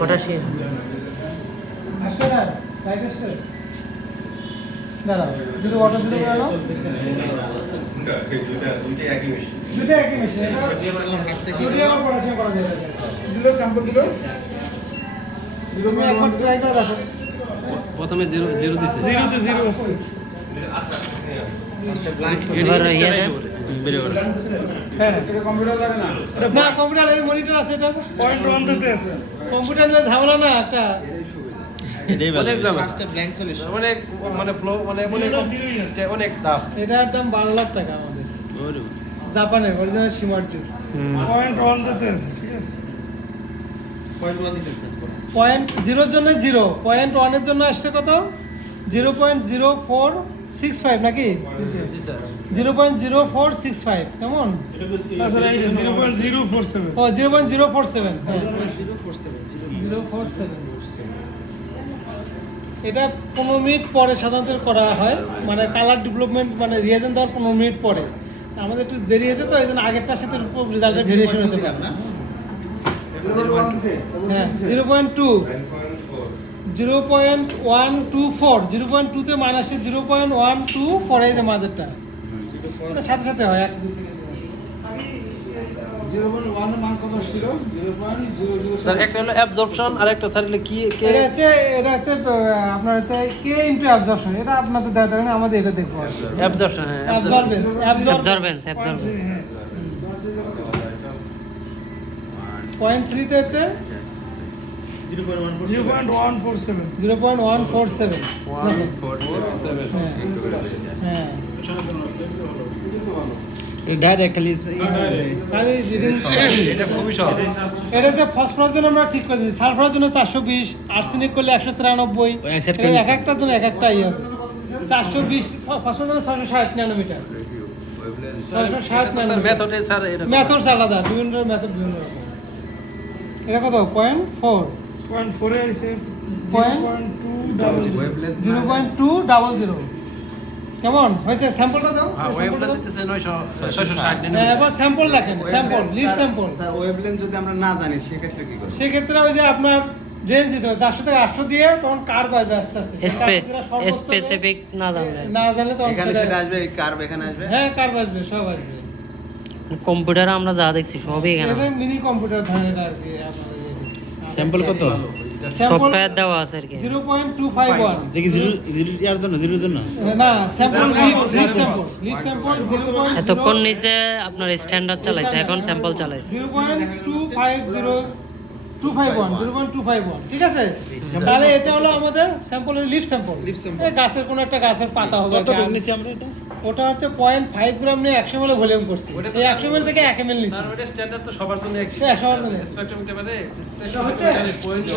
Potassium আসছে না light আসছে দাঁড়াও যদি ওয়াটার দিলে গেল দুটো একই মেশিন এটা সোডিয়াম আর পটাশিয়াম করা যায় দিলো স্যাম্পল দিলো তুমি একবার ট্রাই করে দেখো প্রথমে জিরো দিছে জিরোতে জিরো এবার ইয়েটা হ্যাঁ এটা কম্পিউটার লাগে না না কম্পিউটার এই মনিটর আছে এটা পয়েন্ট 1 দিতে আছে কম্পিউটার নিয়ে ঝামেলা না একটা এটাই ভালো অনেক ফার্স্টে ব্ল্যাঙ্ক সলিউশন অনেক মানে ফ্লো মানে অনেক দাম এটার দাম 12 লাখ টাকা আমাদের জাপানে অরিজিনাল সিমার্টি পয়েন্ট 1 দিতে আছে ঠিক আছে পয়েন্ট 1 দিতেছে পয়েন্ট 0 এর জন্য 0 পয়েন্ট 1 এর জন্য আসছে কত 0.0465 নাকি জি স্যার 0.0465 কেমন আসলে এটা 0.047 ও 0.047 হ্যাঁ 047 এটা 15 মিনিট পরে সাধারণত করা হয় মানে কালার ডেভেলপমেন্ট মানে রিয়েজেন্ট দেওয়ার 15 মিনিট পরে তা আমাদের একটু দেরি হয়েছে তো এই জন্য আগেরটার সাথে রেজাল্টের ভেরিয়েশন হতে পারে না হ্যাঁ 0.2 0.124 0.2 তে মাইনাসে 0.12 পরে যে মাঝেরটা এটা সাথে সাথে হয় 1-2 সেকেন্ড 0.1 এর মান কত ছিল 0.00 স্যার একটা হলো অ্যাবজর্পশন আর একটা স্যার হলো কি কে এটা হচ্ছে আপনার হচ্ছে কে ইনটু অ্যাবজর্পশন এটা আপনাদের দেওয়া যাবে না আমাদের এটা দেখবো অ্যাবজর্পশন হ্যাঁ অ্যাবজর্বেন্স অ্যাবজর্বেন্স 0.3 তে হচ্ছে 0.147 0.147 হ্যাঁ ডাইরেক্টলি খালি reading এটা খুবই সহজ এটা হচ্ছে ফসফরাস জন্য আমরা ঠিক করে দিয়েছি সালফারের জন্য 420 আর্সেনিক করলে 193 এক একটার জন্য এক একটা ইয়ে 420 ফসফরাস জন্য 660 ন্যানোমিটার 660 স্যার ন্যানোমিটার মেথডে স্যার এটা মেথড আলাদা বিভিন্ন মেথড বিভিন্ন রকম এটা কত 0.4 0.4 এ আছে Point? 0.200 কেমন হয়েছে স্যাম্পলটা দাও হ্যাঁ ওয়েবটা দিতেছে 660 এবার স্যাম্পল লেখেন sample leave sample sir wavelength যদি আমরা না জানি সেক্ষেত্রে কি করব সেক্ষেত্রে ওই যে আপনার রেঞ্জ দিতে হবে 400 থেকে 800 দিয়ে তখন কার বাজবে আস্তে আস্তে স্পেসিফিক না জানলে না জানলে তখন এখানে সেটা সেটা আসবে এই কার্ভ এখানে আসবে হ্যাঁ কার বাজবে সব আসবে কম্পিউটারে আমরা যা দেখছি সবই এখানে এটা মিনি কম্পিউটার ধরনের আর কি আপনাদের স্যাম্পল কত সফটওয়্যার দেওয়া আছে আর কি 0.251 দেখি 0 এর জন্য 0 এর জন্য না স্যাম্পল লিভ স্যাম্পল এতক্ষণ নিচে আপনার স্ট্যান্ডার্ড চালাইছে এখন স্যাম্পল চালাইছে 0.251 ঠিক আছে তাহলে এটা হলো আমাদের স্যাম্পল লিভ স্যাম্পল এই গাছের কোন একটা গাছের পাতা হবে কতটুকু নিছি আমরা এটা ওটা হচ্ছে 0.5 গ্রাম নিয়ে 100 ml ভলিউম করছি এই 100 ml থেকে 1 ml নিছি স্যার ওটা স্ট্যান্ডার্ড তো সবার জন্য এক সে 100 জন্য স্পেকট্রাম ক্যামেরা হচ্ছে? স্পেকট্রাম